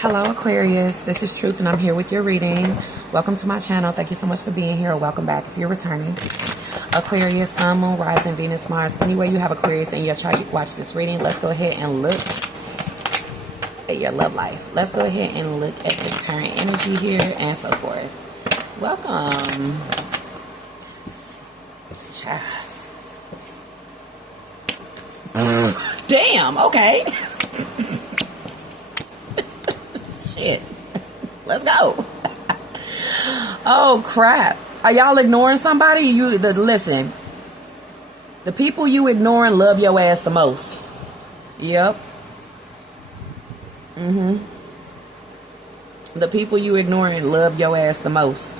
Hello Aquarius, this is Truth and I'm here with your reading. Welcome to my channel. Thank you so much for being here, or welcome back if you're returning. Aquarius, Sun, Moon, Rising, Venus, Mars. Anywhere you have Aquarius in your chart, you can watch this reading. Let's go ahead and look at your love life. Let's go ahead and look at the current energy here and so forth. Welcome. Damn, okay. Shit. Let's go. Oh crap. Are y'all ignoring somebody? Listen. The people you ignoring love your ass the most. Yep. The people you ignoring love your ass the most.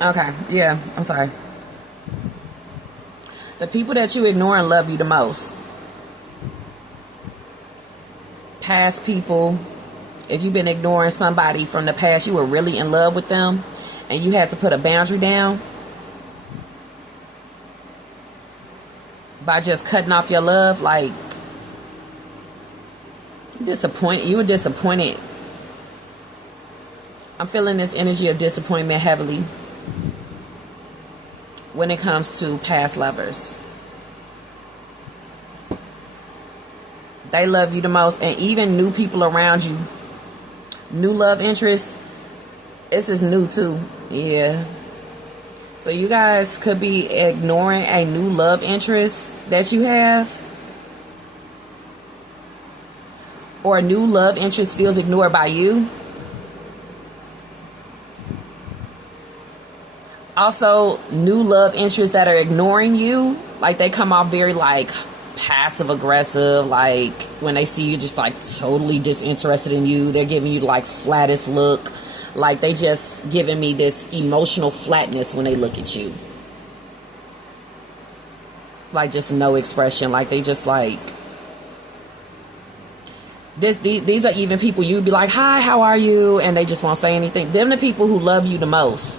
Okay, yeah, I'm sorry. The people that you ignoring love you the most. Past people, if you've been ignoring somebody from the past, you were really in love with them and you had to put a boundary down by just cutting off your love, like you were disappointed. I'm feeling this energy of disappointment heavily when it comes to past lovers. They love you the most, and even new people around you, new love interests, this is new too. Yeah. So you guys could be ignoring a new love interest that you have, or a new love interest feels ignored by you. Also, new love interests that are ignoring you, like they come off very like passive aggressive, like when they see you just like totally disinterested in you, they're giving you like flattest look, like they just giving me this emotional flatness when they look at you, like just no expression, like they just like these are even people you'd be like, hi, how are you, and they just won't say anything. Them the people who love you the most.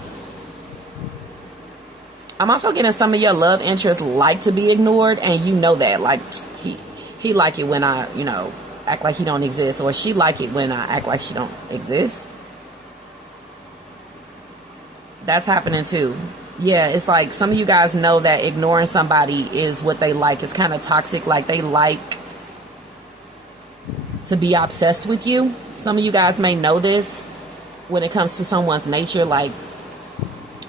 I'm also getting some of your love interests like to be ignored, and you know that. Like, he like it when I, act like he don't exist, or she like it when I act like she don't exist. That's happening too. Yeah, it's like some of you guys know that ignoring somebody is what they like. It's kind of toxic. Like, they like to be obsessed with you. Some of you guys may know this when it comes to someone's nature. Like,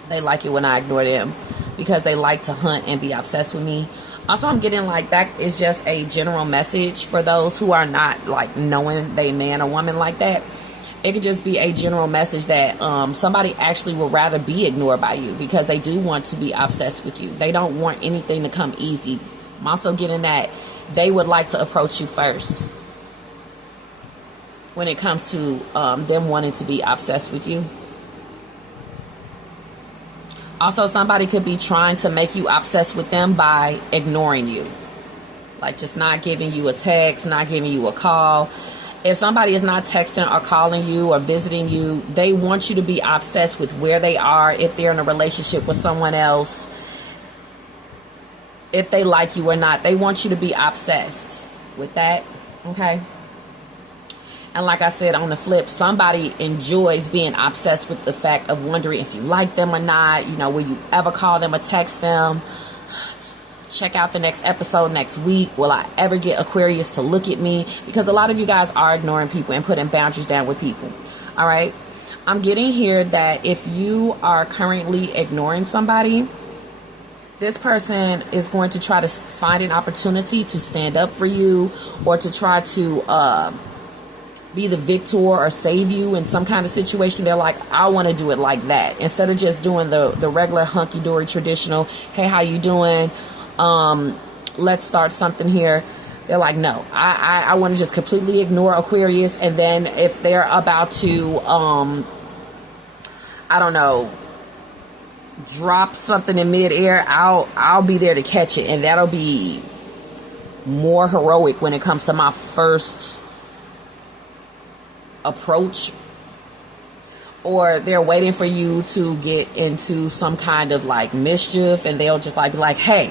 they like it when I ignore them because they like to hunt and be obsessed with me. Also, I'm getting like that is just a general message for those who are not like knowing they man or woman like that. It could just be a general message that somebody actually will rather be ignored by you because they do want to be obsessed with you. They don't want anything to come easy. I'm also getting that they would like to approach you first when it comes to them wanting to be obsessed with you. Also, somebody could be trying to make you obsessed with them by ignoring you. Like just not giving you a text, not giving you a call. If somebody is not texting or calling you or visiting you, they want you to be obsessed with where they are, if they're in a relationship with someone else, if they like you or not. They want you to be obsessed with that, okay? And like I said, on the flip, somebody enjoys being obsessed with the fact of wondering if you like them or not. Will you ever call them or text them? Check out the next episode next week. Will I ever get Aquarius to look at me? Because a lot of you guys are ignoring people and putting boundaries down with people. All right. I'm getting here that if you are currently ignoring somebody, this person is going to try to find an opportunity to stand up for you, or to try to be the victor or save you in some kind of situation. They're like, I want to do it like that. Instead of just doing the regular hunky-dory traditional, hey, how you doing? Let's start something here. They're like, no, I want to just completely ignore Aquarius. And then if they're about to, I don't know, drop something in midair, I'll be there to catch it. And that'll be more heroic when it comes to my first approach. Or they're waiting for you to get into some kind of like mischief, and they'll just like be like, hey,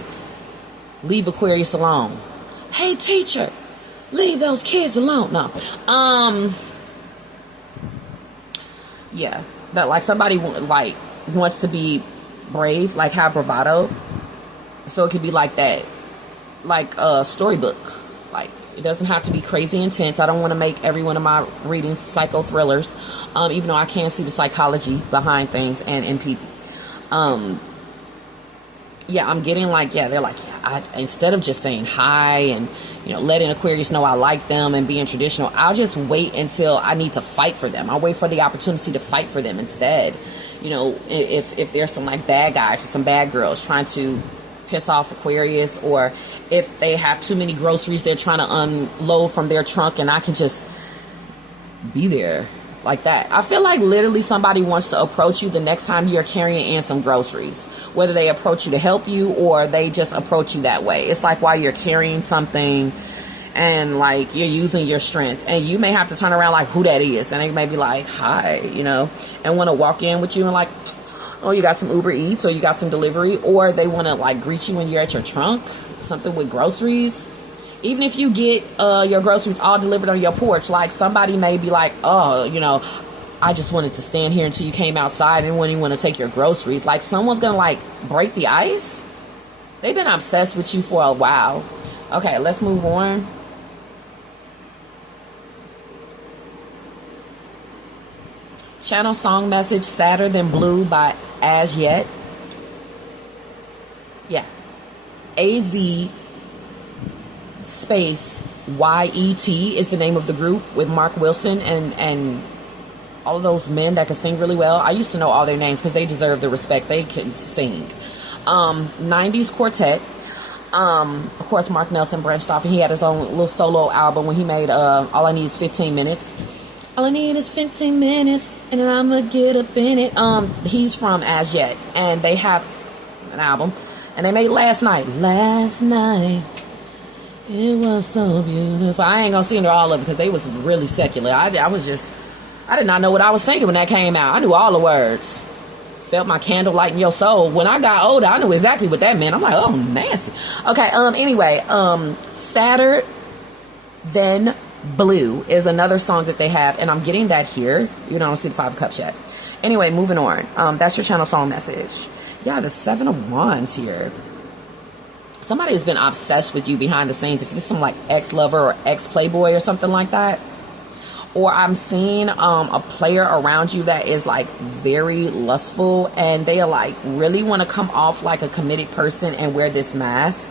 leave Aquarius alone. hey teacher, leave those kids alone. No. Yeah, that like somebody like wants to be brave, like have bravado. So it could be like that, like a storybook. Like it doesn't have to be crazy intense. I don't want to make every one of my readings psycho thrillers, even though I can see the psychology behind things and in people. Yeah, I'm getting like, yeah, they're like, yeah, instead of just saying hi and, you know, letting Aquarius know I like them and being traditional, I'll just wait until I need to fight for them. I'll wait for the opportunity to fight for them instead. You know, if there's some like bad guys or some bad girls trying to piss off Aquarius, or if they have too many groceries they're trying to unload from their trunk and I can just be there. Like that. I feel like literally somebody wants to approach you the next time you're carrying in some groceries. Whether they approach you to help you or they just approach you that way. It's like while you're carrying something and like you're using your strength. And you may have to turn around like who that is. And they may be like, hi, you know, and want to walk in with you and like, oh, you got some Uber Eats or you got some delivery. Or they want to like greet you when you're at your trunk. Something with groceries. Even if you get your groceries all delivered on your porch, like somebody may be like, oh, you know, I just wanted to stand here until you came outside and when you want to take your groceries. Like someone's going to like break the ice. They've been obsessed with you for a while. Okay, let's move on. Channel song message, Sadder Than Blue by As Yet. Yeah. AZ space YET is the name of the group with Mark Wilson and all of those men that can sing really well. I used to know all their names because they deserve the respect. They can sing. 90s quartet. Of course, Mark Nelson branched off and he had his own little solo album when he made All I Need Is 15 Minutes. All I need is 15 minutes and then I'm gonna get up in it. He's from As Yet and they have an album and they made Last Night. It was so beautiful. I ain't gonna sing all of it because they was really secular. I did not know what I was thinking when that came out. I knew all the words. Felt my candle light in your soul. When I got older, I knew exactly what that meant. I'm like, oh, nasty. Okay, anyway, Sadder Than Blue is another song that they have, and I'm getting that here. You don't see the 5 of Cups yet. Anyway, moving on. That's your channel song message. Yeah, the 7 of Wands here. Somebody has been obsessed with you behind the scenes. If it's some like ex-lover or ex-playboy or something like that. Or I'm seeing a player around you that is like very lustful. And they are like really want to come off like a committed person and wear this mask.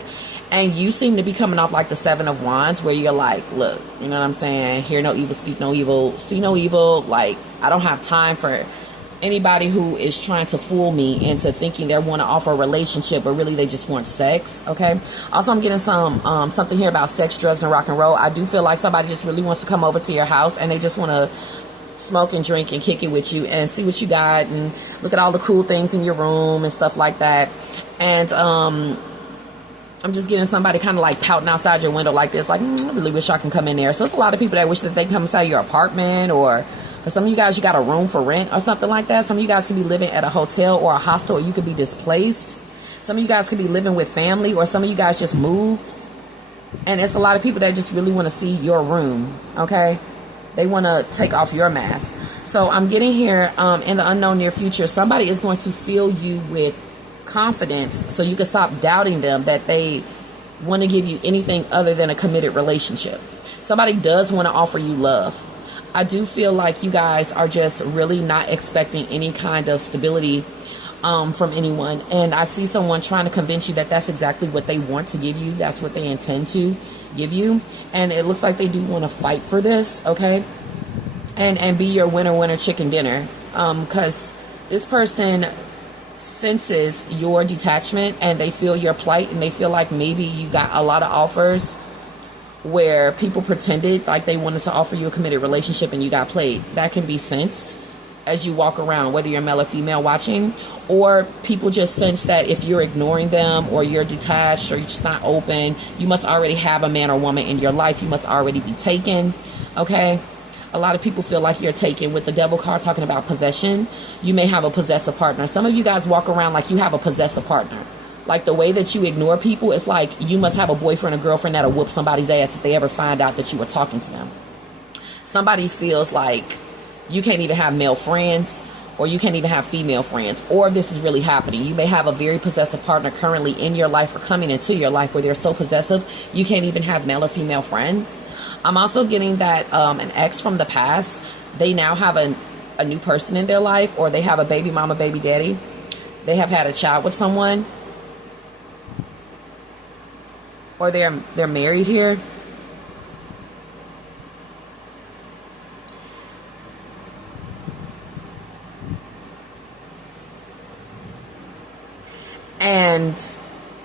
And you seem to be coming off like the 7 of Wands where you're like, look, you know what I'm saying? Hear no evil, speak no evil, see no evil. Like, I don't have time for anybody who is trying to fool me into thinking they want to offer a relationship, but really they just want sex. Okay. Also, I'm getting something here about sex, drugs, and rock and roll. I do feel like somebody just really wants to come over to your house and they just want to smoke and drink and kick it with you and see what you got and look at all the cool things in your room and stuff like that. And I'm just getting somebody kind of like pouting outside your window like this, like, I really wish I can come in there. So it's a lot of people that wish that they can come inside your apartment, or for some of you guys, you got a room for rent or something like that. Some of you guys could be living at a hotel or a hostel, or you could be displaced. Some of you guys could be living with family, or some of you guys just moved. And it's a lot of people that just really want to see your room, okay? They want to take off your mask. So I'm getting here in the unknown near future, somebody is going to fill you with confidence so you can stop doubting them that they want to give you anything other than a committed relationship. Somebody does want to offer you love. I do feel like you guys are just really not expecting any kind of stability from anyone. And I see someone trying to convince you that that's exactly what they want to give you. That's what they intend to give you. And it looks like they do want to fight for this, okay? And be your winner chicken dinner. Because this person senses your detachment and they feel your plight, and they feel like maybe you got a lot of offers where people pretended like they wanted to offer you a committed relationship and you got played. That can be sensed as you walk around, whether you're male or female watching, or people just sense that if you're ignoring them or you're detached or you're just not open, you must already have a man or woman in your life. You must already be taken, okay? A lot of people feel like you're taken. With the devil card talking about possession, you may have a possessive partner. Some of you guys walk around like you have a possessive partner, Like the way that you ignore people, it's like you must have a boyfriend or girlfriend that'll whoop somebody's ass if they ever find out that you were talking to them. Somebody feels like you can't even have male friends, or you can't even have female friends, or this is really happening. You may have a very possessive partner currently in your life or coming into your life where they're so possessive you can't even have male or female friends. I'm also getting that an ex from the past, they now have a new person in their life, or they have a baby mama, baby daddy. They have had a child with someone, or they're married here. And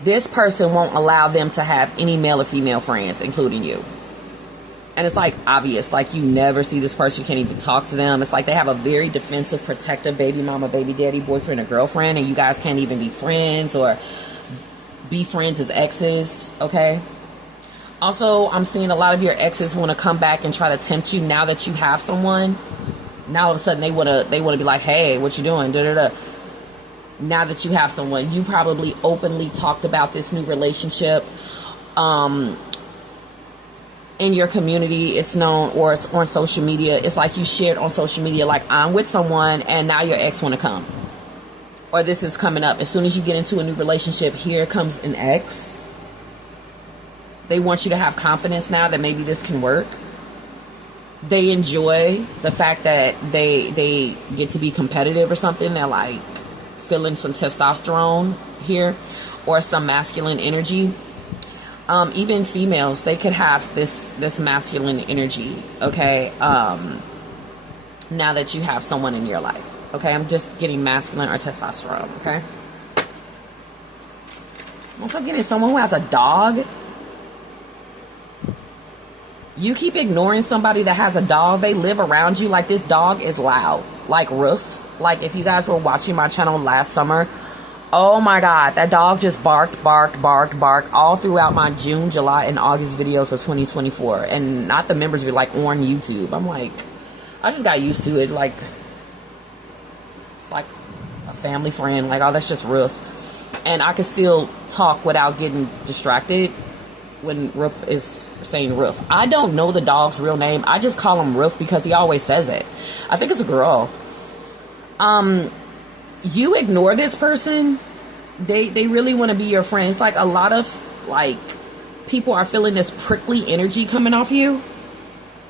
this person won't allow them to have any male or female friends, including you. And it's like obvious, like you never see this person, you can't even talk to them. It's like they have a very defensive, protective baby mama, baby daddy, boyfriend or girlfriend, and you guys can't even be friends or be friends as exes, okay? Also, I'm seeing a lot of your exes want to come back and try to tempt you now that you have someone. Now all of a sudden they want to be like, hey, what you doing? Da, da, da. Now that you have someone, you probably openly talked about this new relationship in your community. It's known, or it's on social media. It's like you shared on social media, like I'm with someone and now your ex want to come, or this is coming up. As soon as you get into a new relationship, here comes an ex. They want you to have confidence now that maybe this can work. They enjoy the fact that they get to be competitive or something. They're like feeling some testosterone here, or some masculine energy. Even females, they could have this masculine energy, okay, now that you have someone in your life, okay? I'm just getting masculine or testosterone, okay? I'm also getting someone who has a dog. You keep ignoring somebody that has a dog. They live around you. Like, this dog is loud, like Roof. Like, if you guys were watching my channel last summer, oh my God, that dog just barked all throughout my June, July, and August videos of 2024. And not the members were like on YouTube. I'm like, I just got used to it. Like, it's like a family friend. Like, oh, that's just Roof. And I could still talk without getting distracted when Roof is saying Roof. I don't know the dog's real name. I just call him Roof because he always says it. I think it's a girl. You ignore this person, they really want to be your friends. Like, a lot of like people are feeling this prickly energy coming off you,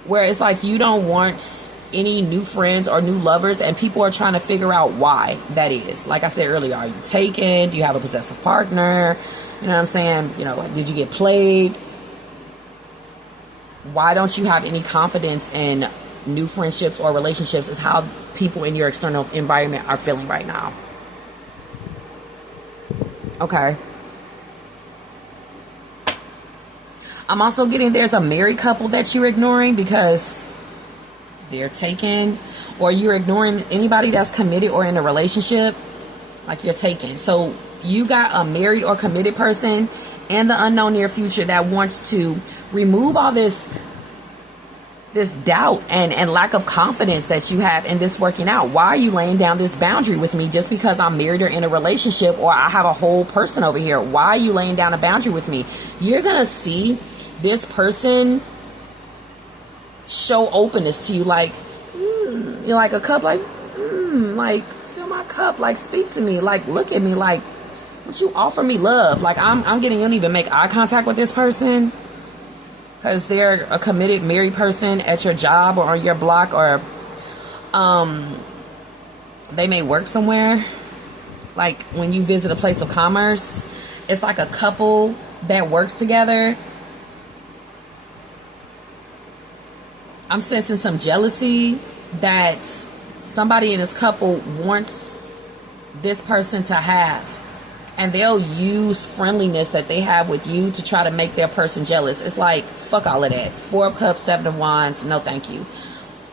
where it's like you don't want any new friends or new lovers, and people are trying to figure out why that is. Like I said earlier, are you taken? Do you have a possessive partner? You know what I'm saying? You know, did you get played? Why don't you have any confidence in new friendships or relationships is how people in your external environment are feeling right now. Okay. I'm also getting there's a married couple that you're ignoring because they're taken, or you're ignoring anybody that's committed or in a relationship, like you're taken. So you got a married or committed person in the unknown near future that wants to remove all this doubt and lack of confidence that you have in this working out. Why are you laying down this boundary with me just because I'm married or in a relationship, or I have a whole person over here? Why are you laying down a boundary with me? You're gonna see this person show openness to you, like you're like a cup, like like fill my cup, like speak to me, like look at me, like would you offer me love? Like I'm getting, you don't even make eye contact with this person because they're a committed married person at your job or on your block, or they may work somewhere. Like when you visit a place of commerce, it's like a couple that works together. I'm sensing some jealousy that somebody in this couple wants this person to have, and they'll use friendliness that they have with you to try to make their person jealous. It's like, fuck all of that. 4 of Cups, 7 of Wands, no thank you.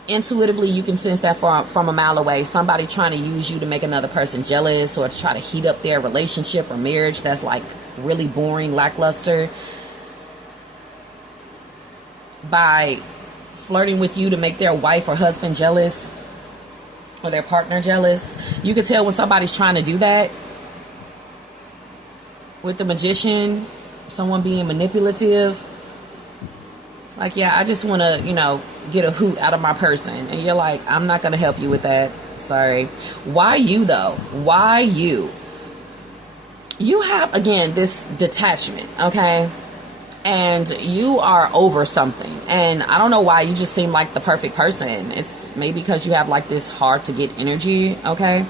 Intuitively, you can sense that from a mile away. Somebody trying to use you to make another person jealous, or to try to heat up their relationship or marriage that's like really boring, lackluster, by flirting with you to make their wife or husband jealous, or their partner jealous. You can tell when somebody's trying to do that. with the magician, someone being manipulative. Like, yeah, I just want to, you know, get a hoot out of my person. And you're like, I'm not going to help you with that. Sorry. Why you, though? Why you? You have, again, this detachment, okay? And you are over something. And I don't know why you just seem like the perfect person. It's maybe because you have like this hard to get energy, okay?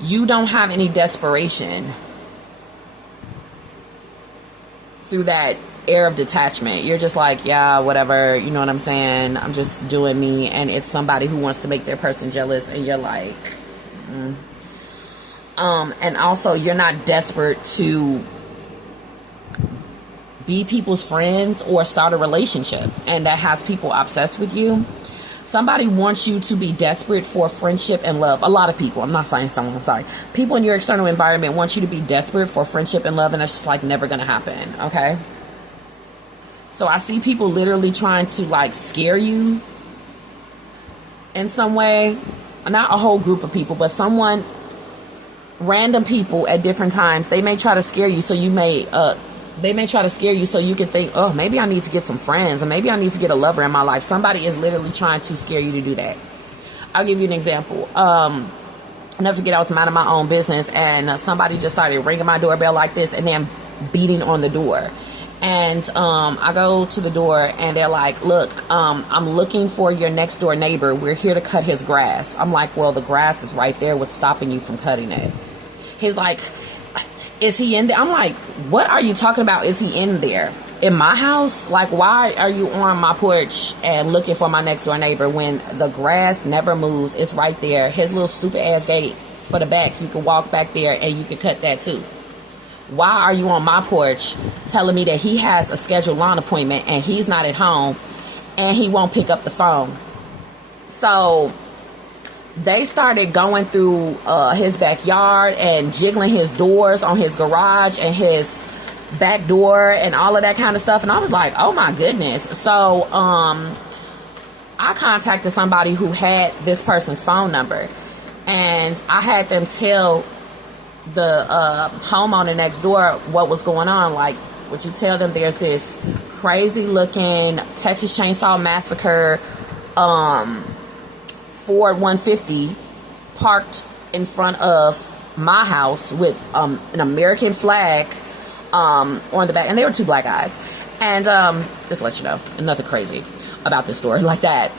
You don't have any desperation through that air of detachment. You're just like, yeah, whatever, you know what I'm saying? I'm just doing me. And it's somebody who wants to make their person jealous, and you're like, and also you're not desperate to be people's friends or start a relationship, and that has people obsessed with you. Somebody wants you to be desperate for friendship and love. A lot of people, I'm not saying someone, I'm sorry. People in your external environment want you to be desperate for friendship and love, and that's just like never gonna happen, okay? So I see people literally trying to like scare you in some way. Not a whole group of people, but someone, random people at different times. They may try to scare you, so they may try to scare you so you can think, oh, maybe I need to get some friends, or maybe I need to get a lover in my life. Somebody is literally trying to scare you to do that. I'll give you an example. I'll never forget, I was minding my own business, and somebody just started ringing my doorbell like this and then beating on the door. And I go to the door, and they're like, look, I'm looking for your next door neighbor. We're here to cut his grass. I'm like, well, the grass is right there. What's stopping you from cutting it? He's like, is he in there? I'm like, what are you talking about? Is he in there? In my house? Like, why are you on my porch and looking for my next door neighbor when the grass never moves? It's right there. His little stupid ass gate for the back. You can walk back there and you can cut that too. Why are you on my porch telling me that he has a scheduled lawn appointment and he's not at home and he won't pick up the phone? So they started going through his backyard and jiggling his doors on his garage and his back door and all of that kind of stuff. And I was like, oh my goodness. So I contacted somebody who had this person's phone number, and I had them tell the homeowner next door what was going on. Like, would you tell them there's this crazy looking Texas Chainsaw Massacre Ford 150 parked in front of my house with an American flag on the back, and they were two black guys. And just to let you know, nothing crazy about this story like that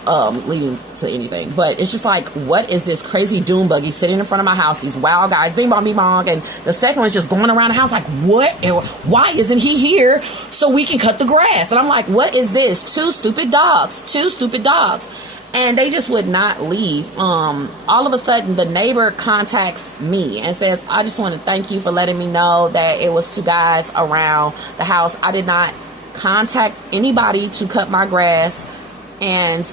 leading to anything, but it's just like, what is this crazy doom buggy sitting in front of my house? These wild guys, bing bong bing bong, and the second one's just going around the house like, what? And why isn't he here so we can cut the grass? And I'm like, what is this? Two stupid dogs. And they just would not leave. All of a sudden, the neighbor contacts me and says, I just want to thank you for letting me know that it was two guys around the house. I did not contact anybody to cut my grass. And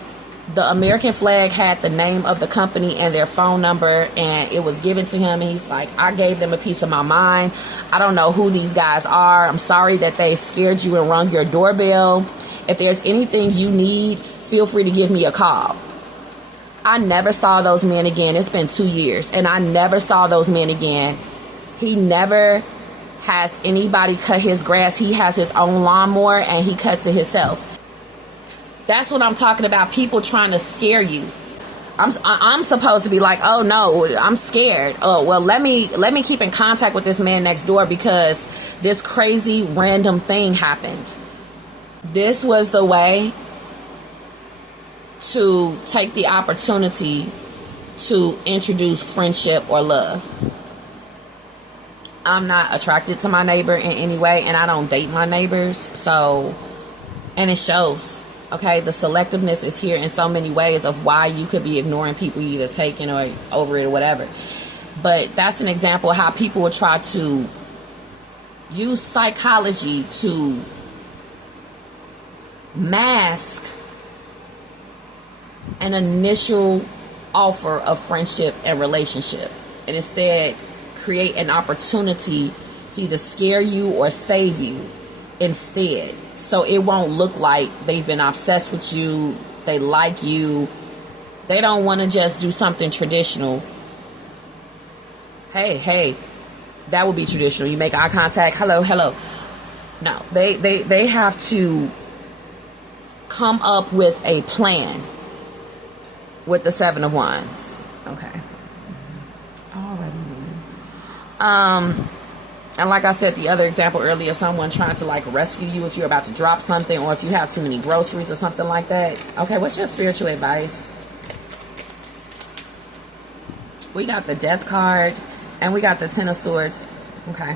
the American flag had the name of the company and their phone number, and it was given to him. And he's like, I gave them a piece of my mind. I don't know who these guys are. I'm sorry that they scared you and rung your doorbell. If there's anything you need, feel free to give me a call. I never saw those men again. It's been 2 years, and I never saw those men again. He never has anybody cut his grass. He has his own lawnmower, and he cuts it himself. That's what I'm talking about. People trying to scare you. I'm supposed to be like, oh no, I'm scared. Oh well, let me keep in contact with this man next door because this crazy random thing happened. This was the way to take the opportunity to introduce friendship or love. I'm not attracted to my neighbor in any way, and I don't date my neighbors, so, and it shows. Okay, the selectiveness is here in so many ways of why you could be ignoring people, you either taking or over it or whatever. But that's an example of how people will try to use psychology to mask an initial offer of friendship and relationship, and instead create an opportunity to either scare you or save you instead. So it won't look like they've been obsessed with you, they like you, they don't want to just do something traditional. Hey, That would be traditional. You make eye contact. Hello, hello. No, they have to come up with a plan with the Seven of Wands. Okay. Alrighty. And like I said, the other example earlier, someone trying to like rescue you if you're about to drop something, or if you have too many groceries or something like that. Okay, what's your spiritual advice? We got the Death card, and we got the Ten of Swords. Okay.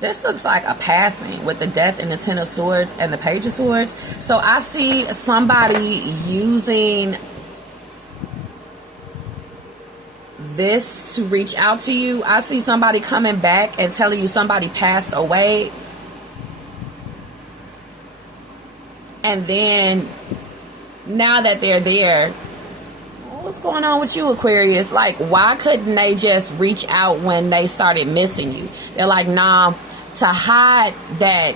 This looks like a passing with the Death and the Ten of Swords and the Page of Swords. So I see somebody using this to reach out to you. I see somebody coming back and telling you somebody passed away. And then now that they're there, what's going on with you, Aquarius? Like, why couldn't they just reach out when they started missing you? They're like, nah. To hide that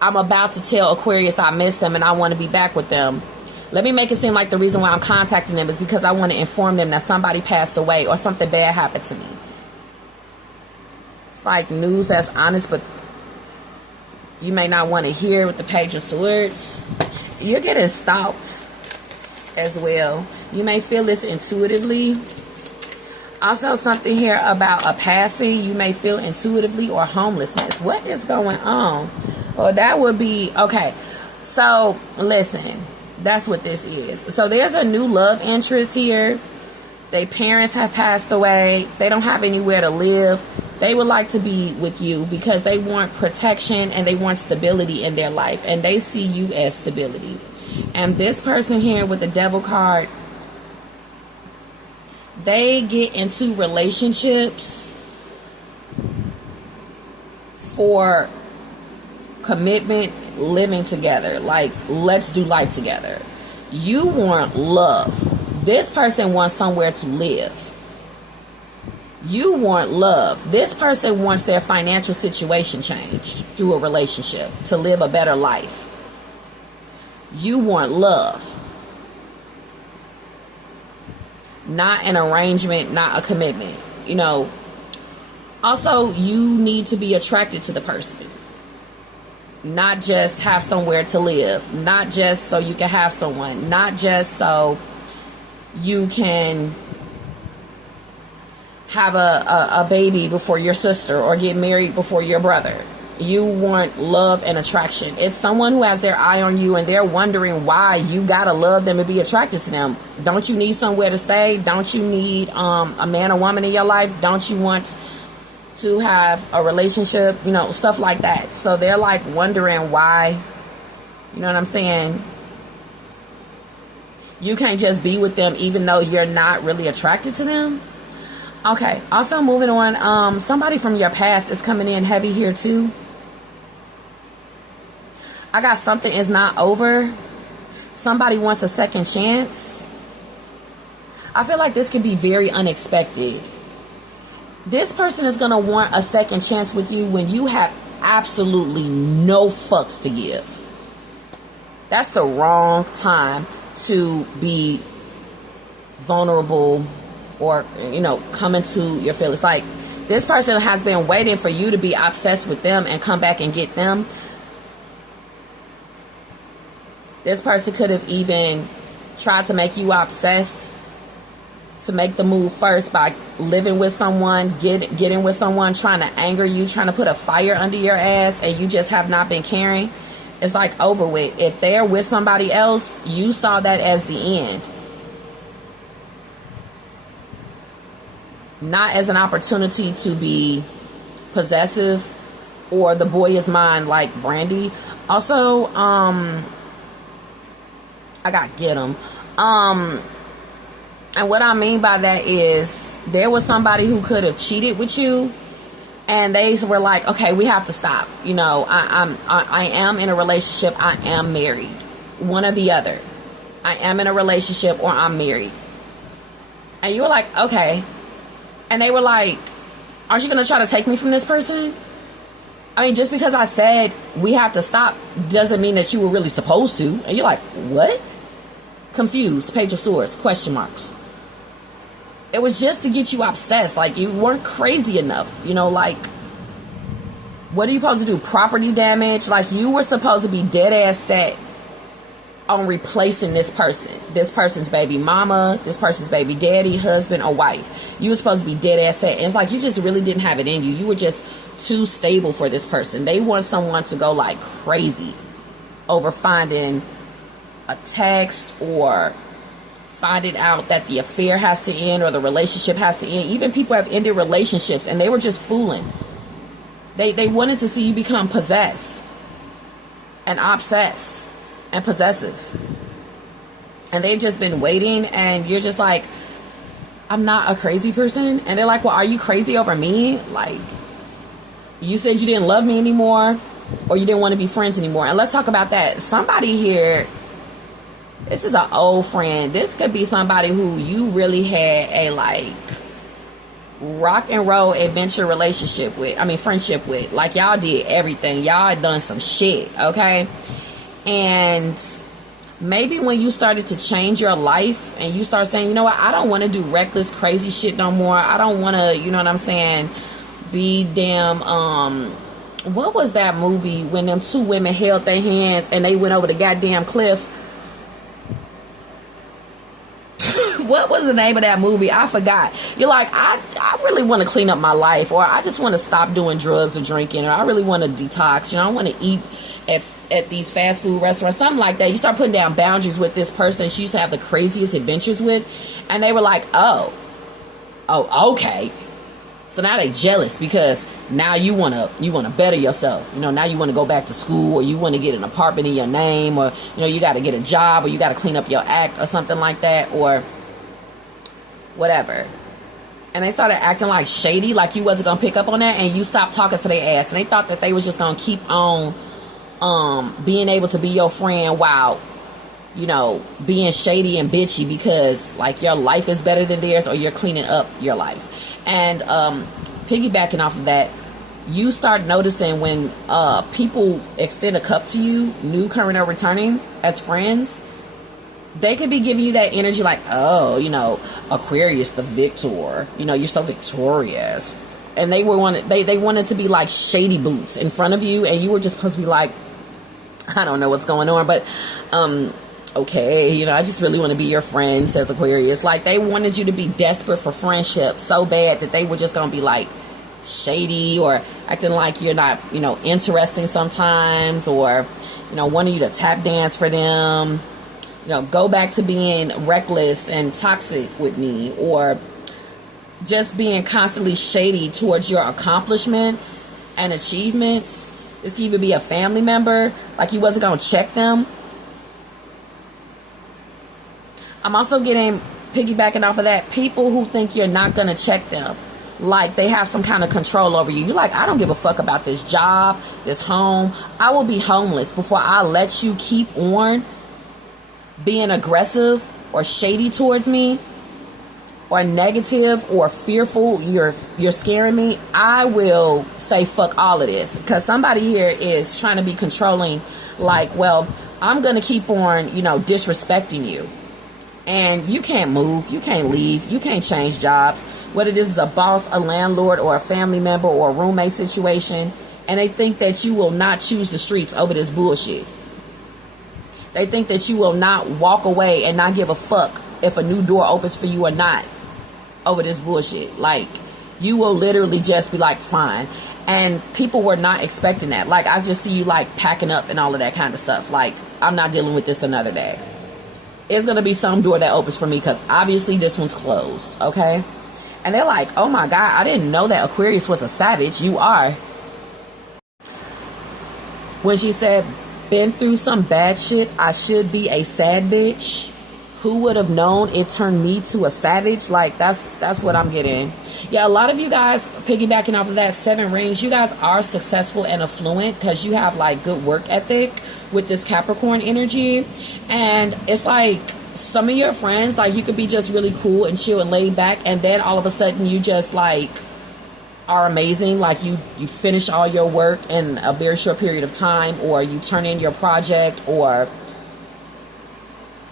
I'm about to tell Aquarius I missed them and I want to be back with them, let me make it seem like the reason why I'm contacting them is because I want to inform them that somebody passed away or something bad happened to me. It's like news that's honest, but you may not want to hear with the Page of Swords. You're getting stalked as well. You may feel this intuitively. Also, something here about a passing. You may feel intuitively, or homelessness. What is going on? Well, that would be... Okay, so listen. That's what this is. So there's a new love interest here. Their parents have passed away. They don't have anywhere to live. They would like to be with you because they want protection and they want stability in their life. And they see you as stability. And this person here with the Devil card, they get into relationships for commitment, living together. Like, let's do life together. You want love. This person wants somewhere to live. You want love. This person wants their financial situation changed through a relationship to live a better life. You want love. Not an arrangement, not a commitment. You know, also, you need to be attracted to the person. Not just have somewhere to live. Not just so you can have someone. Not just so you can have a baby before your sister or get married before your brother. You want love and attraction. It's someone who has their eye on you and they're wondering why you gotta love them and be attracted to them. Don't you need somewhere to stay? Don't you need a man or woman in your life? Don't you want to have a relationship? You know, stuff like that. So they're like wondering why, you know what I'm saying? You can't just be with them even though you're not really attracted to them. Okay, also moving on, somebody from your past is coming in heavy here too. I got something is not over. Somebody wants a second chance. I feel like this could be very unexpected. This person is going to want a second chance with you when you have absolutely no fucks to give. That's the wrong time to be vulnerable or, you know, come into your feelings. Like, this person has been waiting for you to be obsessed with them and come back and get them. This person could have even tried to make you obsessed, to make the move first by living with someone, getting with someone, trying to anger you, trying to put a fire under your ass, and you just have not been caring. It's like over with. If they're with somebody else, you saw that as the end. Not as an opportunity to be possessive or the boy is mine like Brandy. Also, I got get him. And what I mean by that is there was somebody who could have cheated with you and they were like, okay, we have to stop. You know, I am in a relationship. I am married. One or the other. I am in a relationship or I'm married. And you were like, okay. And they were like, aren't you going to try to take me from this person? I mean, just because I said we have to stop doesn't mean that you were really supposed to. And you're like, what? Confused, Page of Swords, question marks. It was just to get you obsessed. Like, you weren't crazy enough. You know, like, what are you supposed to do? Property damage? Like, you were supposed to be dead ass set on replacing this person. This person's baby mama, this person's baby daddy, husband, or wife. You were supposed to be dead ass set. And it's like, you just really didn't have it in you. You were just too stable for this person. They want someone to go like crazy over finding a text or finding out that the affair has to end or the relationship has to end. Even people have ended relationships and they were just fooling. They wanted to see you become possessed and obsessed and possessive. And they've just been waiting, and you're just like, I'm not a crazy person. And they're like, well, are you crazy over me? Like, you said you didn't love me anymore, or you didn't want to be friends anymore. And let's talk about that. Somebody here, this is an old friend. This could be somebody who you really had a like rock and roll adventure relationship with. I mean, friendship with. Like, y'all did everything. Y'all had done some shit, okay? And maybe when you started to change your life and you start saying, you know what, I don't want to do reckless, crazy shit no more. I don't want to, you know what I'm saying, be damn, what was that movie when them two women held their hands and they went over the goddamn cliff? What was the name of that movie? I forgot. You're like, I really want to clean up my life, or I just want to stop doing drugs or drinking, or I really want to detox. You know, I want to eat at these fast food restaurants, something like that. You start putting down boundaries with this person that you used to have the craziest adventures with, and they were like, oh, okay. So now they jealous because now you wanna better yourself. You know, now you want to go back to school, or you want to get an apartment in your name, or you know, you got to get a job, or you got to clean up your act or something like that, or whatever. And they started acting like shady, like you wasn't gonna pick up on that, and you stopped talking to their ass, and they thought that they was just gonna keep on being able to be your friend while, you know, being shady and bitchy because like your life is better than theirs, or you're cleaning up your life. And piggybacking off of that, you start noticing when people extend a cup to you, new, current, or returning, as friends, they could be giving you that energy like, oh, you know, Aquarius, the victor, you know, you're so victorious. And they wanted to be like shady boots in front of you, and you were just supposed to be like, I don't know what's going on, but okay, you know, I just really want to be your friend, says Aquarius. Like, they wanted you to be desperate for friendship so bad that they were just gonna be like shady, or acting like you're not, you know, interesting sometimes, or, you know, wanting you to tap dance for them, you know, go back to being reckless and toxic with me, or just being constantly shady towards your accomplishments and achievements. This could even be a family member, like you wasn't gonna check them. I'm also getting, piggybacking off of that, people who think you're not gonna check them, like they have some kind of control over you. You're like, I don't give a fuck about this job, this home. I will be homeless before I let you keep on being aggressive or shady towards me, or negative or fearful. You're scaring me. I will say fuck all of this, because somebody here is trying to be controlling, like, well, I'm gonna keep on, you know, disrespecting you, and you can't move, you can't leave, you can't change jobs, whether this is a boss, a landlord, or a family member, or a roommate situation, and they think that you will not choose the streets over this bullshit. They think that you will not walk away and not give a fuck if a new door opens for you or not over this bullshit. Like, you will literally just be like, fine. And people were not expecting that. Like, I just see you like packing up and all of that kind of stuff. Like, I'm not dealing with this another day. It's going to be some door that opens for me, because obviously this one's closed, okay? And they're like, oh my God, I didn't know that Aquarius was a savage. You are. When she said, been through some bad shit, I should be a sad bitch. Who would have known it turned me to a savage? Like, that's what I'm getting. Yeah, a lot of you guys, piggybacking off of that 7 rings, you guys are successful and affluent because you have like good work ethic with this Capricorn energy. And it's like some of your friends, like, you could be just really cool and chill and laid back, and then all of a sudden you just like are amazing, like you finish all your work in a very short period of time, or you turn in your project, or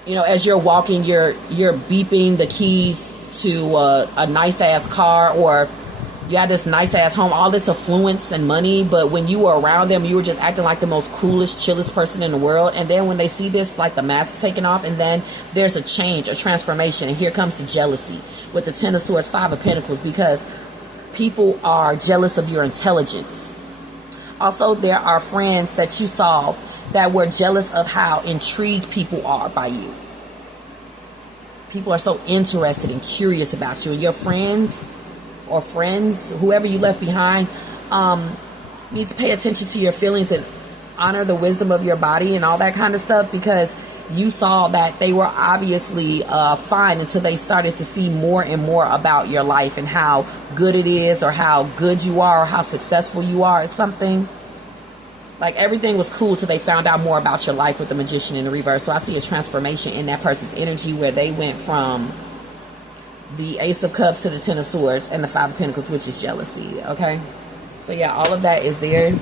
as you're walking, you're beeping the keys to a nice ass car, or you had this nice ass home, all this affluence and money, but when you were around them, you were just acting like the most coolest, chillest person in the world. And then when they see this, like the mask is taken off, and then there's a change, a transformation, and here comes the jealousy with the Ten of Swords, Five of Pentacles, because people are jealous of your intelligence. Also, there are friends that you saw that were jealous of how intrigued people are by you. People are so interested and curious about you. And your friend or friends, whoever you left behind, need to pay attention to your feelings and honor the wisdom of your body and all that kind of stuff, because you saw that they were obviously fine until they started to see more and more about your life and how good it is, or how good you are, or how successful you are at something. Like everything was cool till they found out more about your life with the Magician in the reverse. So I see a transformation in that person's energy where they went from the Ace of Cups to the Ten of Swords and the Five of Pentacles, which is jealousy. Okay, so yeah, all of that is there.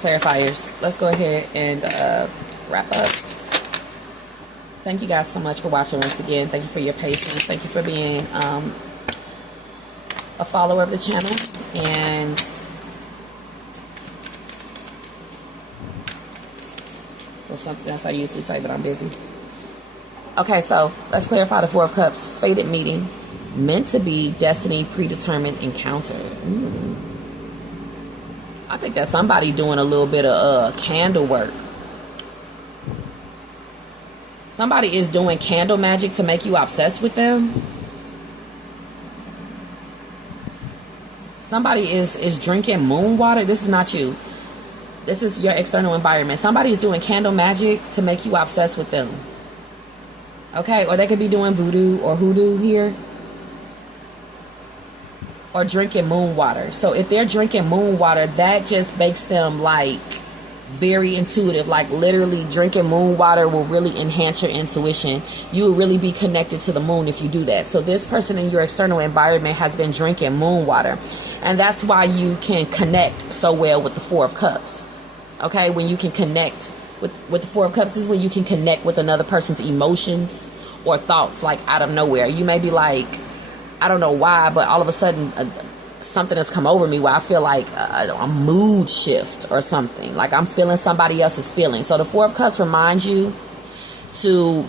Clarifiers. Let's go ahead and wrap up. Thank you guys so much for watching once again. Thank you for your patience. Thank you for being a follower of the channel. And there's something else I usually say, but I'm busy. Okay, so let's clarify the Four of Cups. Fated meeting. Meant to be, destiny, predetermined encounter. I think that's somebody doing a little bit of candle work. Somebody is doing candle magic to make you obsessed with them. Somebody is drinking moon water. This is not you. This is your external environment. Somebody is doing candle magic to make you obsessed with them. Okay, or they could be doing voodoo or hoodoo here. Or drinking moon water. So if they're drinking moon water, that just makes them like very intuitive. Like literally drinking moon water will really enhance your intuition. You will really be connected to the moon if you do that. So this person in your external environment has been drinking moon water, and that's why you can connect so well with the Four of Cups. Okay, when you can connect with the Four of Cups, this is when you can connect with another person's emotions or thoughts, like out of nowhere. You may be like, I don't know why, but all of a sudden something has come over me where I feel like a mood shift or something. Like I'm feeling somebody else's feeling. So the Four of Cups reminds you to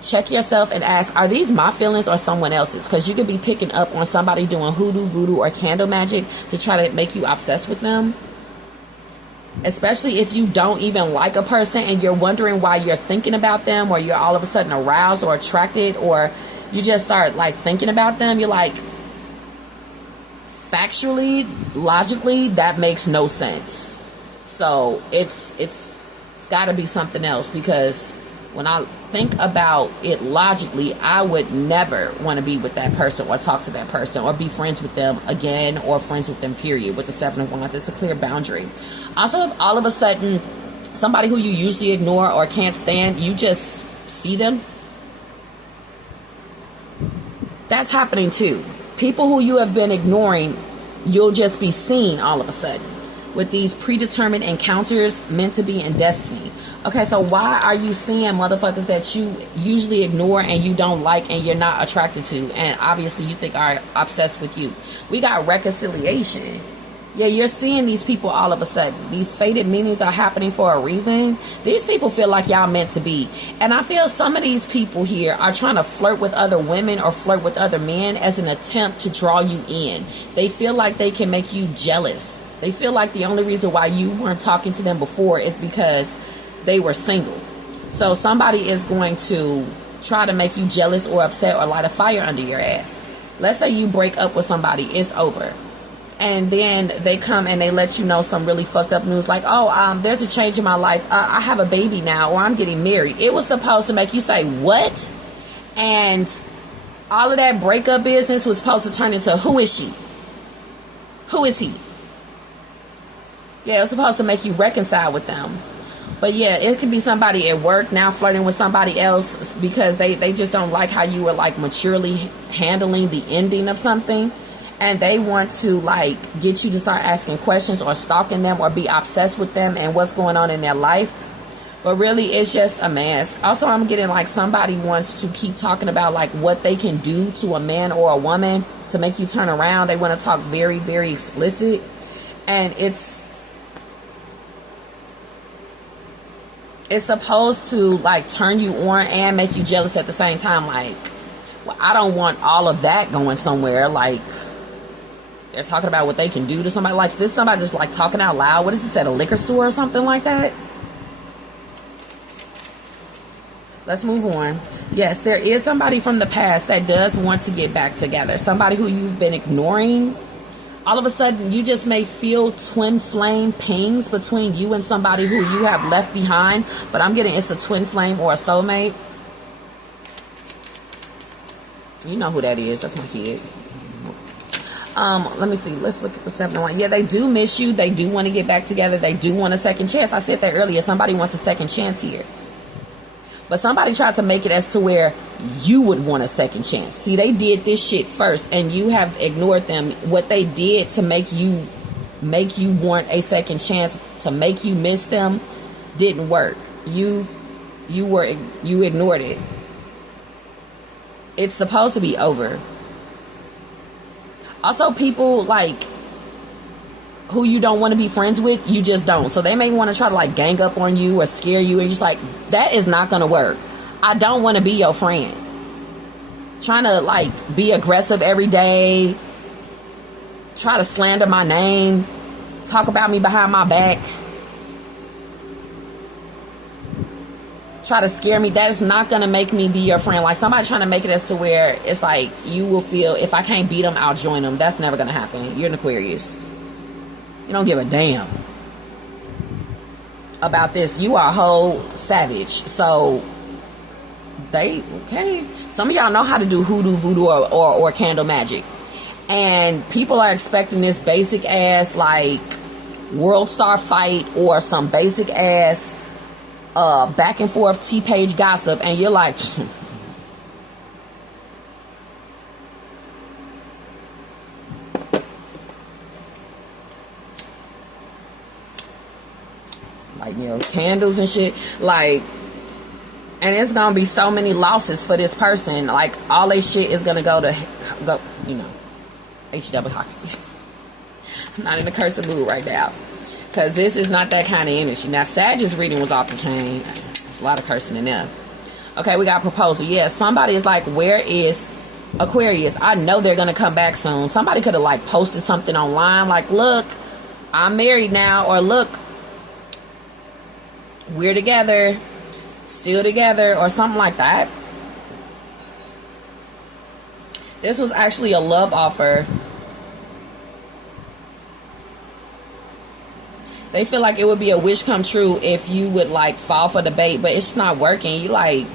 check yourself and ask, are these my feelings or someone else's? Because you could be picking up on somebody doing hoodoo, voodoo, or candle magic to try to make you obsessed with them. Especially if you don't even like a person and you're wondering why you're thinking about them, or you're all of a sudden aroused or attracted, or you just start like thinking about them. You're like, factually, logically, that makes no sense. So it's got to be something else, because when I think about it logically, I would never want to be with that person or talk to that person or be friends with them again, or friends with them period. With the Seven of Wands, it's a clear boundary. Also, if all of a sudden somebody who you usually ignore or can't stand, you just see them, that's happening too. People who you have been ignoring, you'll just be seen all of a sudden with these predetermined encounters, meant to be in destiny. Okay, so why are you seeing motherfuckers that you usually ignore and you don't like and you're not attracted to, and obviously you think are obsessed with you? We got reconciliation. Yeah, you're seeing these people all of a sudden. These fated meetings are happening for a reason. These people feel like y'all meant to be. And I feel some of these people here are trying to flirt with other women or flirt with other men as an attempt to draw you in. They feel like they can make you jealous. They feel like the only reason why you weren't talking to them before is because they were single. So somebody is going to try to make you jealous or upset or light a fire under your ass. Let's say you break up with somebody, it's over. And then they come and they let you know some really fucked up news, like, oh, there's a change in my life. I have a baby now, or I'm getting married. It was supposed to make you say, what? And all of that breakup business was supposed to turn into, who is she? Who is he? Yeah, it's supposed to make you reconcile with them. But yeah, it could be somebody at work now flirting with somebody else because they just don't like how you were like maturely handling the ending of something. And they want to like get you to start asking questions or stalking them or be obsessed with them and what's going on in their life. But really, it's just a mask. Also, I'm getting like somebody wants to keep talking about like what they can do to a man or a woman to make you turn around. They want to talk very, very explicit. And it's supposed to like turn you on and make you jealous at the same time. Like, well, I don't want all of that going somewhere. Like, they're talking about what they can do to somebody. Like, this somebody just like talking out loud. What is this, at a liquor store or something like that? Let's move on. Yes, there is somebody from the past that does want to get back together. Somebody who you've been ignoring. All of a sudden, you just may feel twin flame pings between you and somebody who you have left behind. But I'm getting it's a twin flame or a soulmate. You know who that is. That's my kid. Let me see. Let's look at the 7-1. Yeah, they do miss you. They do want to get back together. They do want a second chance. I said that earlier. Somebody wants a second chance here. But somebody tried to make it as to where you would want a second chance. See, they did this shit first and you have ignored them. What they did to make you want a second chance, to make you miss them, didn't work. You ignored it. It's supposed to be over. Also, people like who you don't want to be friends with, you just don't. So they may want to try to like gang up on you or scare you, and you're just like, that is not going to work. I don't want to be your friend. Trying to like be aggressive every day, try to slander my name, talk about me behind my back, try to scare me, that is not going to make me be your friend. Like somebody trying to make it as to where it's like you will feel if I can't beat them, I'll join them. That's never going to happen. You're an Aquarius. You don't give a damn about this. You are a whole savage. So some of y'all know how to do hoodoo, voodoo, or candle magic, and people are expecting this basic ass like world star fight or some basic ass back and forth T-page gossip, and you're like, like, you know, candles and shit, like, and it's gonna be so many losses for this person. Like, all they shit is gonna go, you know, H-double hockey. I'm not in the cursing mood right now, because this is not that kind of energy. Now, Sagittarius reading was off the chain. There's a lot of cursing in there. Okay, we got proposal. Yeah, somebody is like, where is Aquarius? I know they're gonna come back soon. Somebody could have like posted something online like, look, I'm married now, or look, we're together, still together, or something like that. This was actually a love offer. They feel like it would be a wish come true if you would like fall for the bait, but it's not working. You like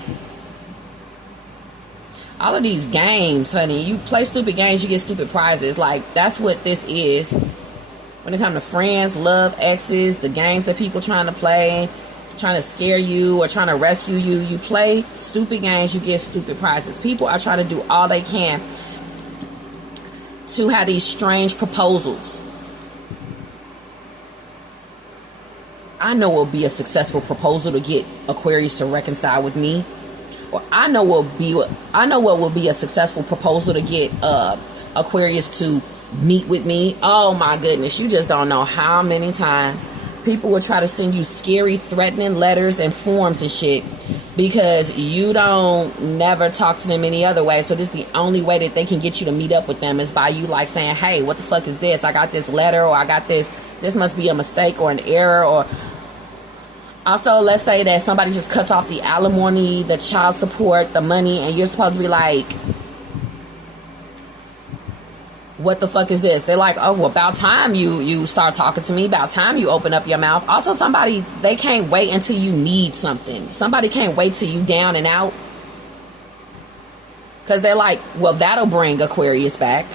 all of these games, honey. You play stupid games, you get stupid prizes. Like, that's what this is. When it comes to friends, love, exes, the games that people trying to play, trying to scare you or trying to rescue you. You play stupid games, you get stupid prizes. People are trying to do all they can to have these strange proposals. I know it will be a successful proposal to get Aquarius to reconcile with me. Or I know what will be a successful proposal to get Aquarius to meet with me. Oh my goodness, you just don't know how many times people will try to send you scary, threatening letters and forms and shit because you don't never talk to them any other way. So this is the only way that they can get you to meet up with them is by you like saying, hey, what the fuck is this? I got this letter, or I got this must be a mistake or an error. Or also, let's say that somebody just cuts off the alimony, the child support, the money, and you're supposed to be like, what the fuck is this? They're like, oh, well, about time you start talking to me. About time you open up your mouth. Also, somebody, they can't wait until you need something. Somebody can't wait till you down and out. Because they're like, well, that'll bring Aquarius back.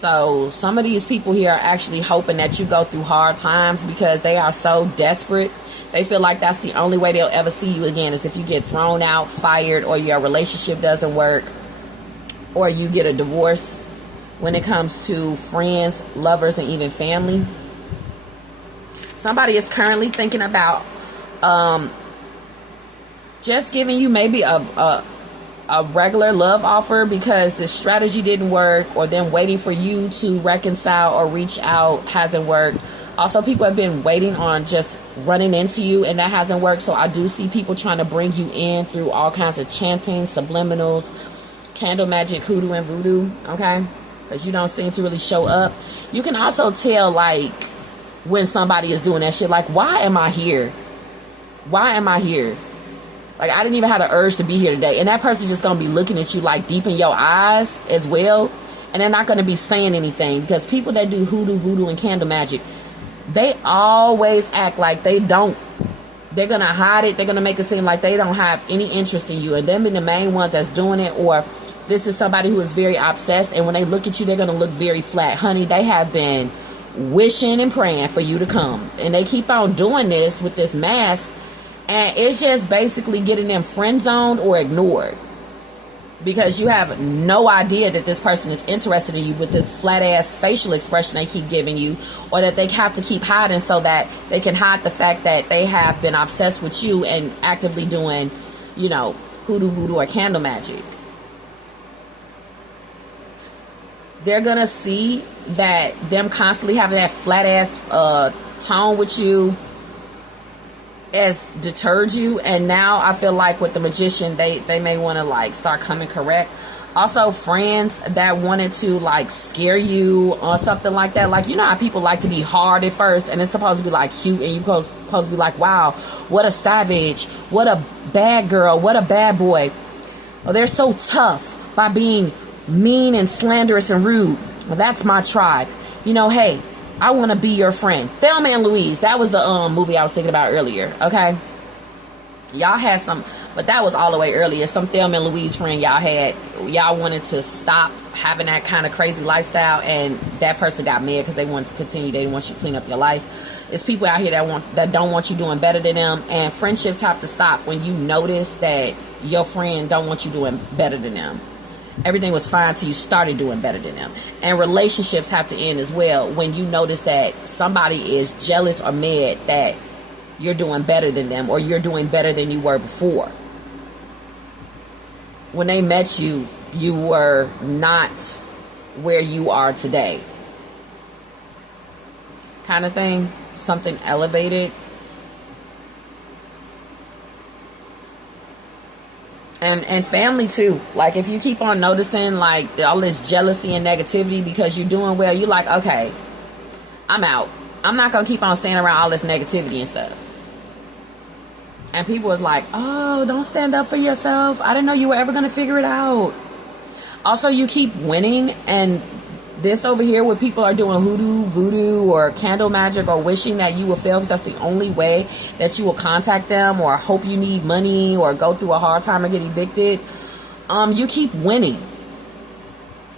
So some of these people here are actually hoping that you go through hard times because they are so desperate. They feel like that's the only way they'll ever see you again is if you get thrown out, fired, or your relationship doesn't work, or you get a divorce. When it comes to friends, lovers, and even family, somebody is currently thinking about just giving you maybe a regular love offer because the strategy didn't work, or them waiting for you to reconcile or reach out hasn't worked. Also, people have been waiting on just running into you, and that hasn't worked. So I do see people trying to bring you in through all kinds of chanting, subliminals, candle magic, hoodoo, and voodoo, okay? Because you don't seem to really show up. You can also tell, like, when somebody is doing that shit. Like, why am I here? Why am I here? Like, I didn't even have the urge to be here today. And that person's just going to be looking at you, like, deep in your eyes as well. And they're not going to be saying anything. Because people that do hoodoo, voodoo, and candle magic, they always act like they don't. They're going to hide it. They're going to make it seem like they don't have any interest in you. And them being the main ones that's doing it. Or this is somebody who is very obsessed. And when they look at you, they're going to look very flat. Honey, they have been wishing and praying for you to come. And they keep on doing this with this mask. And it's just basically getting them friend zoned or ignored. Because you have no idea that this person is interested in you with this flat ass facial expression they keep giving you, or that they have to keep hiding so that they can hide the fact that they have been obsessed with you and actively doing, you know, hoodoo, voodoo, or candle magic. They're gonna see that them constantly having that flat ass tone with you as deterred you, and now I feel like with the magician they may want to like start coming correct. Also, friends that wanted to like scare you or something like that. Like, you know how people like to be hard at first and it's supposed to be like cute, and you supposed to be like, wow, what a savage, what a bad girl, what a bad boy. Well, they're so tough by being mean and slanderous and rude. Well, that's my tribe. You know, hey, I want to be your friend. Thelma and Louise. That was the movie I was thinking about earlier. Okay. Y'all had some, but that was all the way earlier. Some Thelma and Louise friend y'all had. Y'all wanted to stop having that kind of crazy lifestyle, and that person got mad because they wanted to continue. They didn't want you to clean up your life. It's people out here that don't want you doing better than them, and friendships have to stop when you notice that your friend don't want you doing better than them. Everything was fine till you started doing better than them. And relationships have to end as well when you notice that somebody is jealous or mad that you're doing better than them, or you're doing better than you were before. When they met you, you were not where you are today. Kind of thing. Something elevated. And family too. Like, if you keep on noticing like all this jealousy and negativity because you're doing well, you're like, okay, I'm out. I'm not gonna keep on standing around all this negativity and stuff. And people was like, oh, don't stand up for yourself. I didn't know you were ever gonna figure it out. Also, you keep winning, and this over here where people are doing hoodoo, voodoo, or candle magic, or wishing that you will fail because that's the only way that you will contact them, or hope you need money, or go through a hard time or get evicted. You keep winning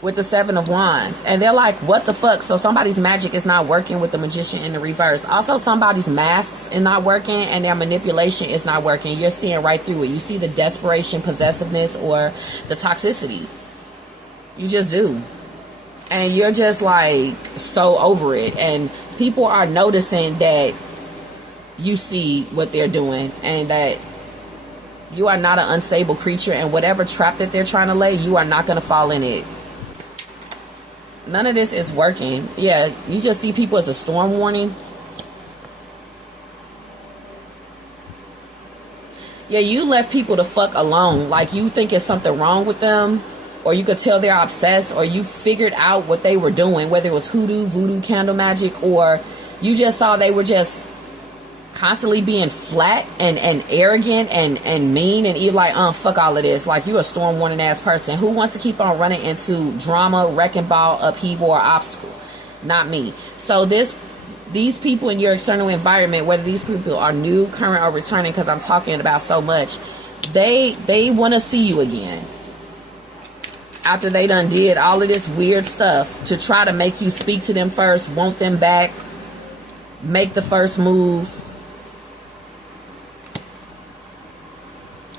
with the Seven of Wands. And they're like, what the fuck? So somebody's magic is not working with the Magician in the reverse. Also, somebody's masks is not working, and their manipulation is not working. You're seeing right through it. You see the desperation, possessiveness, or the toxicity. You just do. And you're just like so over it. And people are noticing that you see what they're doing, and that you are not an unstable creature, and whatever trap that they're trying to lay, you are not going to fall in it. None of this is working. Yeah, you just see people as a storm warning. Yeah, you left people the fuck alone. Like, you think it's something wrong with them, or you could tell they're obsessed, or you figured out what they were doing, whether it was hoodoo, voodoo, candle magic, or you just saw they were just constantly being flat and arrogant and mean, and you're like, fuck all of this. Like, you a storm warning ass person who wants to keep on running into drama, wrecking ball, upheaval, or obstacle. Not me. So these people in your external environment, whether these people are new, current, or returning, because I'm talking about so much, they want to see you again. after they done did all of this weird stuff to try to make you speak to them first, want them back, make the first move,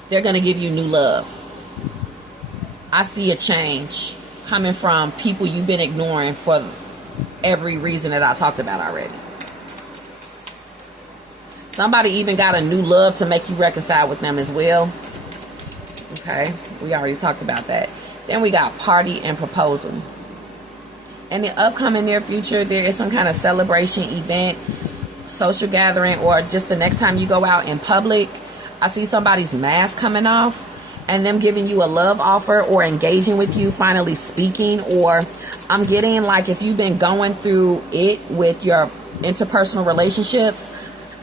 they're going to give you new love. I see a change coming from people you've been ignoring for every reason that I talked about already. Somebody even got a new love to make you reconcile with them as well. Okay, we already talked about that. Then we got party and proposal. In the upcoming near future, there is some kind of celebration, event, social gathering, or just the next time you go out in public. I see somebody's mask coming off and them giving you a love offer or engaging with you, finally speaking. Or I'm getting like if you've been going through it with your interpersonal relationships,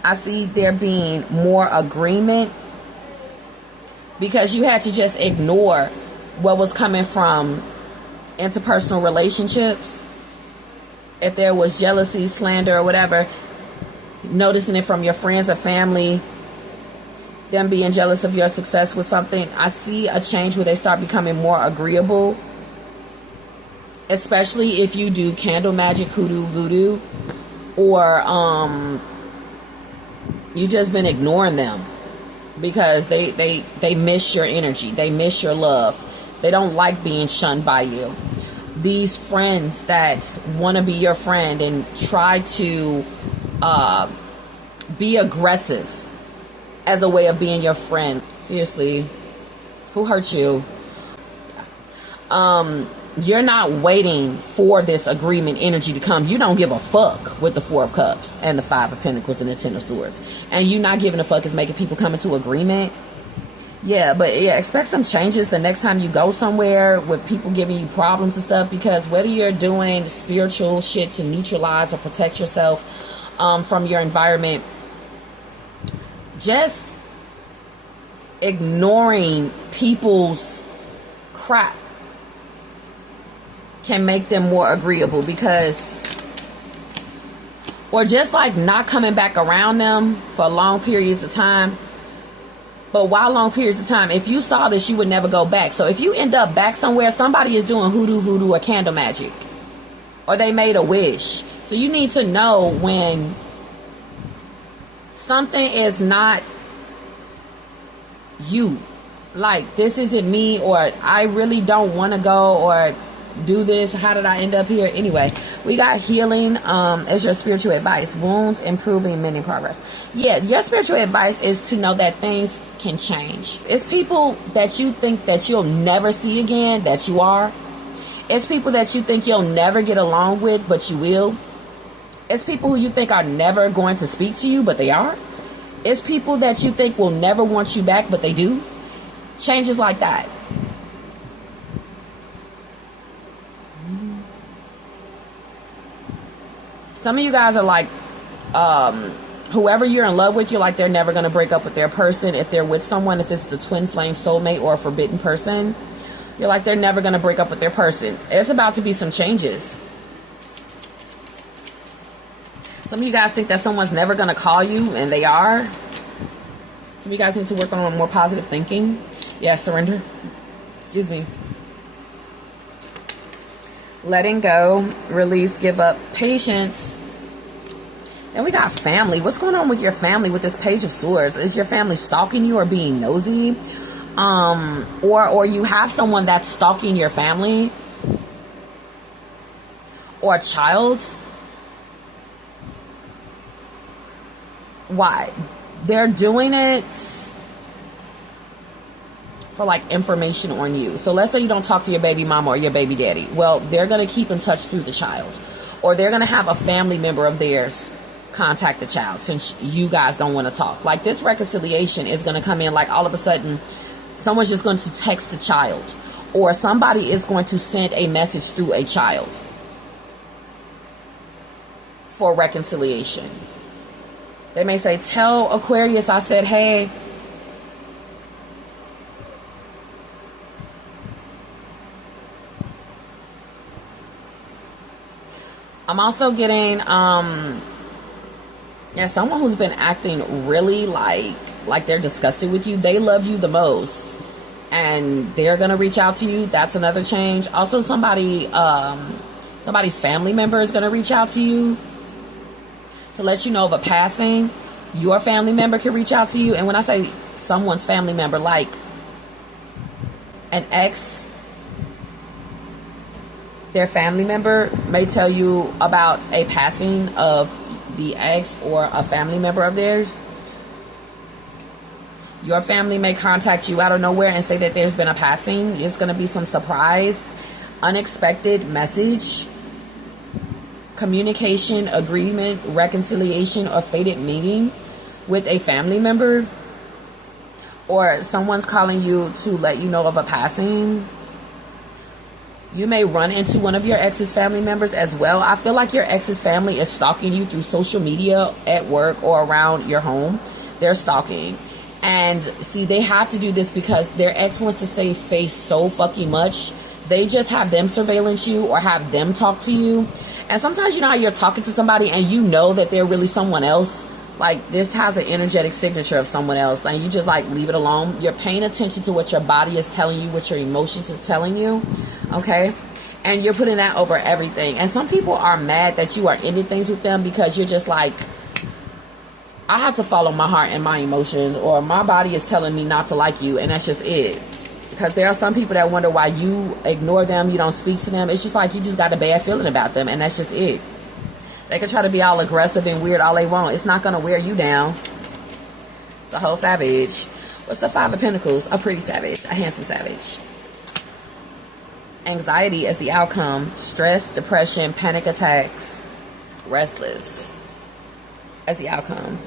I see there being more agreement because you had to just ignore what was coming from interpersonal relationships. If there was jealousy, slander, or whatever, noticing it from your friends or family, them being jealous of your success with something, I see a change where they start becoming more agreeable, especially if you do candle magic, hoodoo, voodoo, or you just been ignoring them because they miss your energy, they miss your love. They don't like being shunned by you. These friends that want to be your friend and try to be aggressive as a way of being your friend. Seriously, who hurt you? You're not waiting for this agreement energy to come. You don't give a fuck with the Four of Cups and the Five of Pentacles and the Ten of Swords. And you not giving a fuck is making people come into agreement. Yeah, but yeah, expect some changes the next time you go somewhere with people giving you problems and stuff, because whether you're doing spiritual shit to neutralize or protect yourself from your environment, just ignoring people's crap can make them more agreeable, because, or just like not coming back around them for long periods of time. But why long periods of time? If you saw this, you would never go back. So if you end up back somewhere, somebody is doing hoodoo, voodoo, or candle magic, or they made a wish. So you need to know when something is not you, like this isn't me, or I really don't want to go or do this. How did I end up here? Anyway, we got healing as your spiritual advice. Wounds, improving, mending, progress. Yeah, your spiritual advice is to know that things can change. It's people that you think that you'll never see again that you are. It's people that you think you'll never get along with, but you will. It's people who you think are never going to speak to you, but they are. It's people that you think will never want you back, but they do. Changes like that. Some of you guys are like, whoever you're in love with, you're like, they're never going to break up with their person. If they're with someone, if this is a twin flame soulmate or a forbidden person, you're like, they're never going to break up with their person. It's about to be some changes. Some of you guys think that someone's never going to call you, and they are. Some of you guys need to work on more positive thinking. Yeah, surrender. Excuse me. Letting go, release, give up, patience. Then we got family. What's going on with your family with this Page of Swords? Is your family stalking you or being nosy? Or you have someone that's stalking your family? Or a child? Why? They're doing it for like information on you. So let's say you don't talk to your baby mama or your baby daddy. Well, they're going to keep in touch through the child. Or they're going to have a family member of theirs contact the child since you guys don't want to talk. Like this reconciliation is going to come in like all of a sudden someone's just going to text the child, or somebody is going to send a message through a child for reconciliation. They may say, tell Aquarius I said hey. I'm also getting someone who's been acting really like they're disgusted with you. They love you the most. and they're gonna reach out to you. That's another change. Also, somebody's family member is gonna reach out to you to let you know of a passing. Your family member can reach out to you. And when I say someone's family member, like an ex, their family member may tell you about a passing of the ex or a family member of theirs. Your family may contact you out of nowhere and say that there's been a passing. It's going to be some surprise, unexpected message, communication, agreement, reconciliation, or fated meeting with a family member. Or someone's calling you to let you know of a passing. You may run into one of your ex's family members as well. I feel like your ex's family is stalking you through social media, at work, or around your home. They're stalking. And see, they have to do this because their ex wants to save face so fucking much. They just have them surveillance you or have them talk to you. And sometimes, you know how you're talking to somebody and you know that they're really someone else? Like, this has an energetic signature of someone else. And you just, like, leave it alone. You're paying attention to what your body is telling you, what your emotions are telling you. Okay? And you're putting that over everything. And some people are mad that you are ending things with them because you're just like, I have to follow my heart and my emotions, or my body is telling me not to like you, and that's just it. Because there are some people that wonder why you ignore them, you don't speak to them. It's just like you just got a bad feeling about them, and that's just it. They can try to be all aggressive and weird all they want. It's not going to wear you down. It's a whole savage. What's the Five of Pentacles? A pretty savage. A handsome savage. Anxiety as the outcome. Stress, depression, panic attacks, restless as the outcome.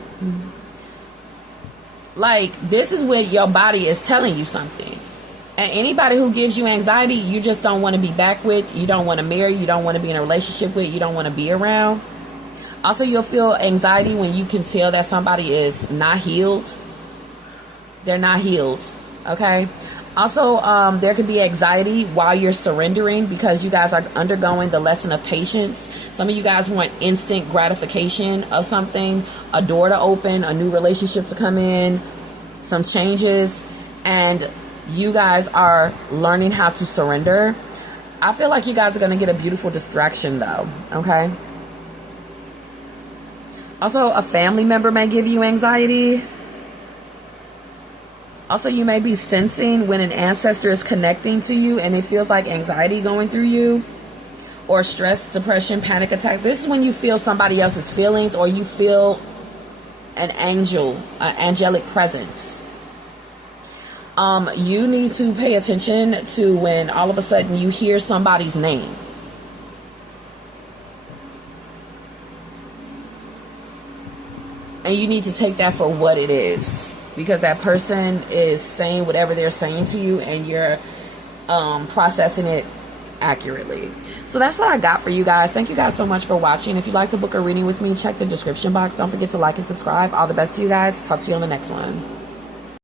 Like, this is where your body is telling you something. And anybody who gives you anxiety, you just don't want to be back with, you don't want to marry, you don't want to be in a relationship with, you don't want to be around. Also, you'll feel anxiety when you can tell that somebody is not healed. They're not healed. Okay? Also, there could be anxiety while you're surrendering because you guys are undergoing the lesson of patience. Some of you guys want instant gratification of something, a door to open, a new relationship to come in, some changes, and you guys are learning how to surrender. I feel like you guys are going to get a beautiful distraction though, okay? Also, a family member may give you anxiety. Also, you may be sensing when an ancestor is connecting to you and it feels like anxiety going through you. Or stress, depression, panic attack. This is when you feel somebody else's feelings, or you feel an angel, an angelic presence. You need to pay attention to when all of a sudden you hear somebody's name. And you need to take that for what it is. Because that person is saying whatever they're saying to you, and you're processing it accurately. So that's what I got for you guys. Thank you guys so much for watching. If you'd like to book a reading with me, check the description box. Don't forget to like and subscribe. All the best to you guys. Talk to you on the next one.